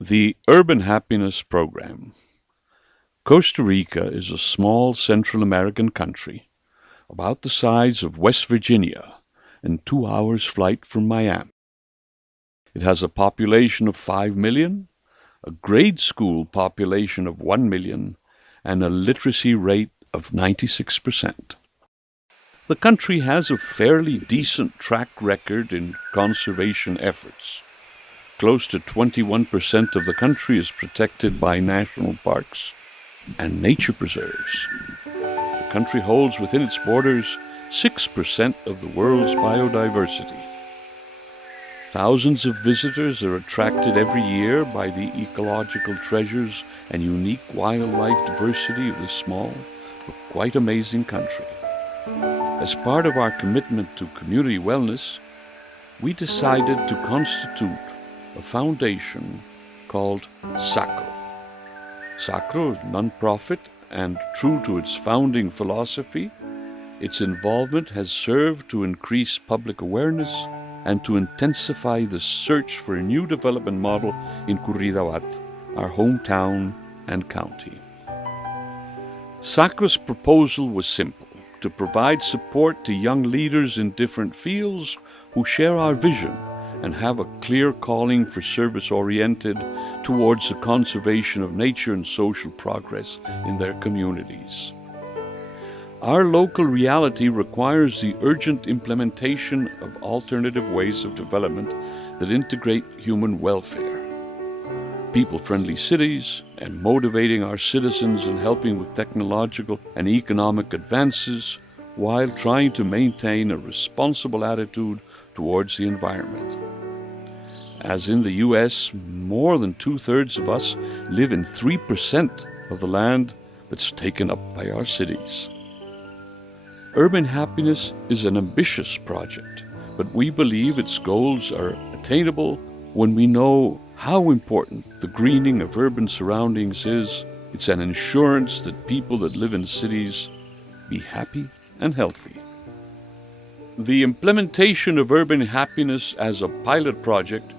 The Urban Happiness Program. Costa Rica is a small Central American country, about the size of West Virginia and 2 hours' flight from Miami. It has a population of 5 million, a grade school population of 1 million, and a literacy rate of 96%. The country has a fairly decent track record in conservation efforts. Close to 21% of the country is protected by national parks and nature preserves. The country holds within its borders 6% of the world's biodiversity. Thousands of visitors are attracted every year by the ecological treasures and unique wildlife diversity of this small but quite amazing country. As part of our commitment to community wellness, we decided to constitute a foundation called SACRO. SACRO is non-profit, and true to its founding philosophy, its involvement has served to increase public awareness and to intensify the search for a new development model in Curridabat, our hometown and county. SACRO's proposal was simple: to provide support to young leaders in different fields who share our vision and have a clear calling for service oriented towards the conservation of nature and social progress in their communities. Our local reality requires the urgent implementation of alternative ways of development that integrate human welfare, people-friendly cities, and motivating our citizens and helping with technological and economic advances while trying to maintain a responsible attitude towards the environment. As in the U.S., more than 2/3 of us live in 3% of the land that's taken up by our cities. Urban happiness is an ambitious project, but we believe its goals are attainable when we know how important the greening of urban surroundings is. It's an assurance that people that live in cities be happy and healthy. The implementation of urban happiness as a pilot project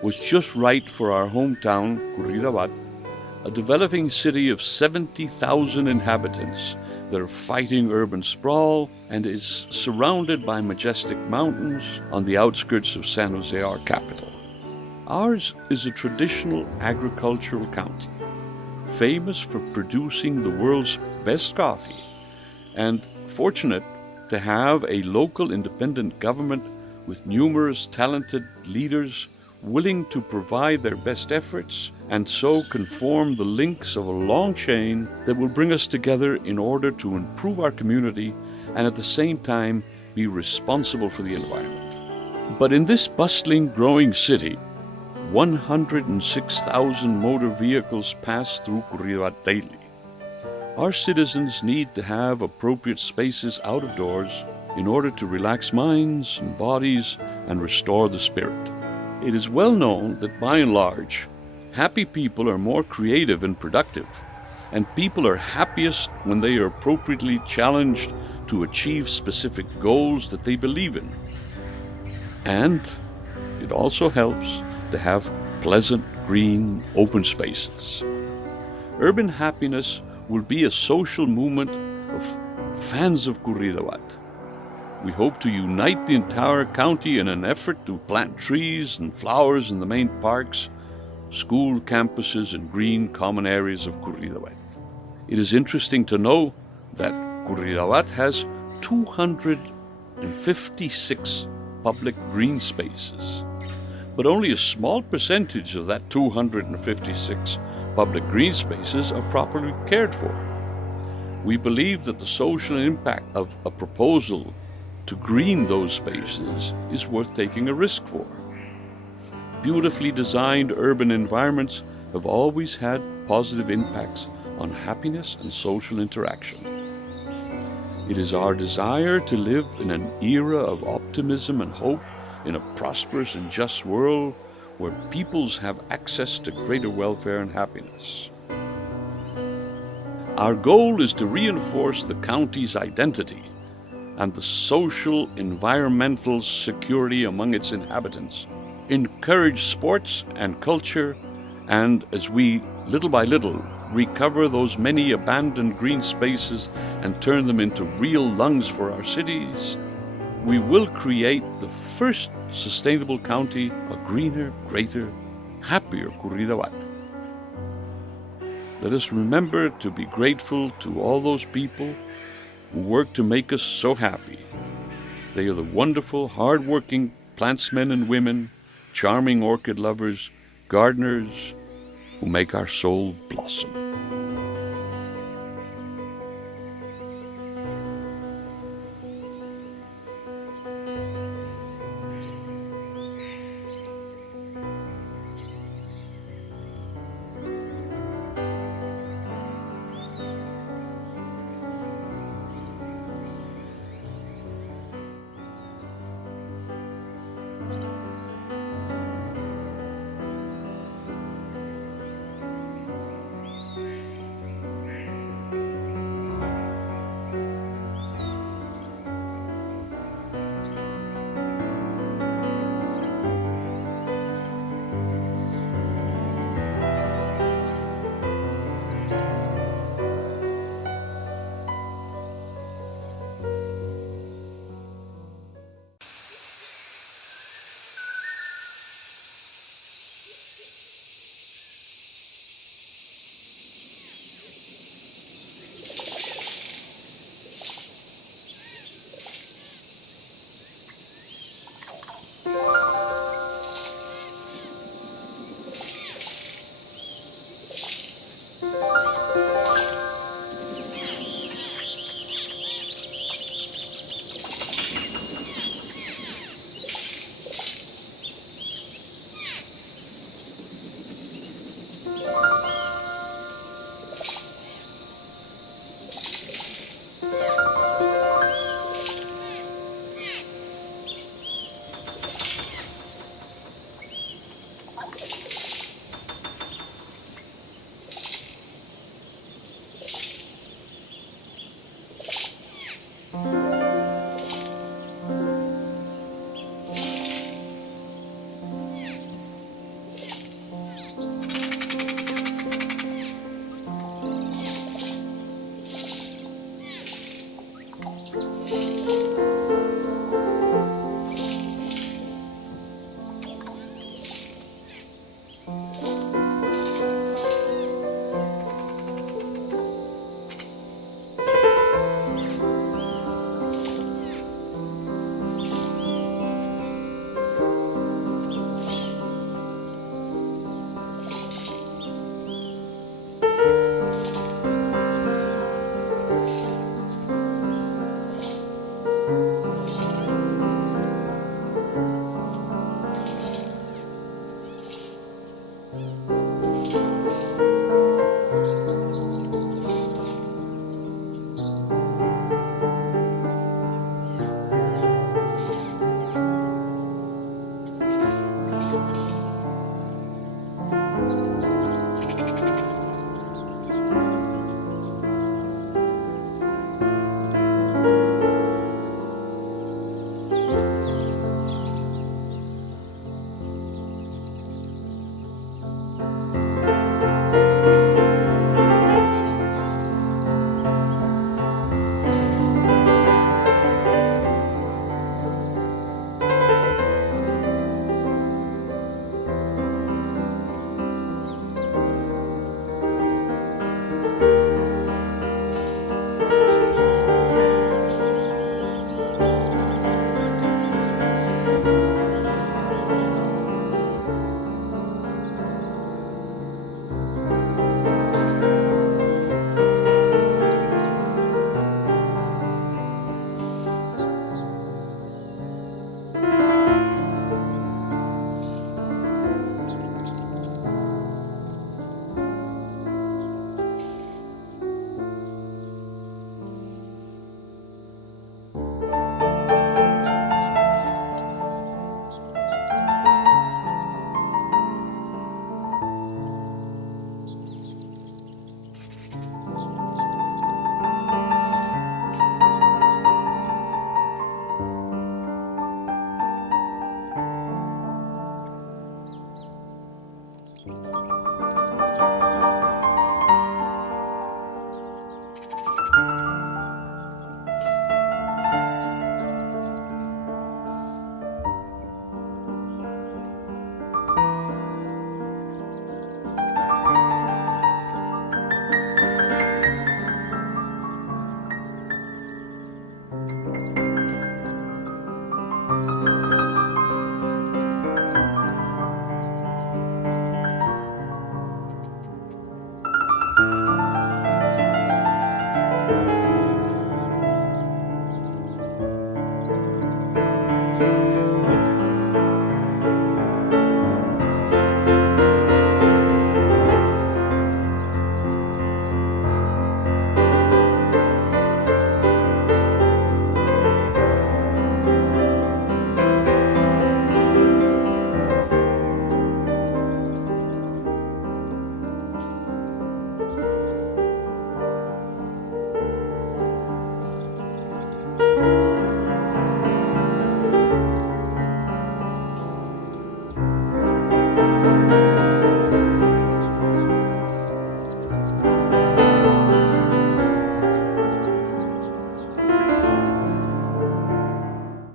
was just right for our hometown, Curridabat, a developing city of 70,000 inhabitants that are fighting urban sprawl and is surrounded by majestic mountains on the outskirts of San Jose, our capital. Ours is a traditional agricultural county, famous for producing the world's best coffee, and fortunate to have a local independent government with numerous talented leaders willing to provide their best efforts and so can form the links of a long chain that will bring us together in order to improve our community and at the same time be responsible for the environment. But in this bustling, growing city, 106,000 motor vehicles pass through Curridabat daily. Our citizens need to have appropriate spaces out of doors in order to relax minds and bodies and restore the spirit. It is well known that by and large, happy people are more creative and productive, and people are happiest when they are appropriately challenged to achieve specific goals that they believe in. And it also helps to have pleasant, green, open spaces. Urban happiness will be a social movement of fans of Curridabat. We hope to unite the entire county in an effort to plant trees and flowers in the main parks, school campuses, and green common areas of Curridabat. It is interesting to know that Curridabat has 256 public green spaces, but only a small percentage of that 256 public green spaces are properly cared for. We believe that the social impact of a proposal to green those spaces is worth taking a risk for. Beautifully designed urban environments have always had positive impacts on happiness and social interaction. It is our desire to live in an era of optimism and hope in a prosperous and just world where peoples have access to greater welfare and happiness. Our goal is to reinforce the county's identity and the social, environmental security among its inhabitants, encourage sports and culture, And as we, little by little, recover those many abandoned green spaces and turn them into real lungs for our cities, we will create the first sustainable county, a greener, greater, happier Curridabat. Let us remember to be grateful to all those people who work to make us so happy. They are the wonderful, hard-working plantsmen and women, charming orchid lovers, gardeners, who make our soul blossom.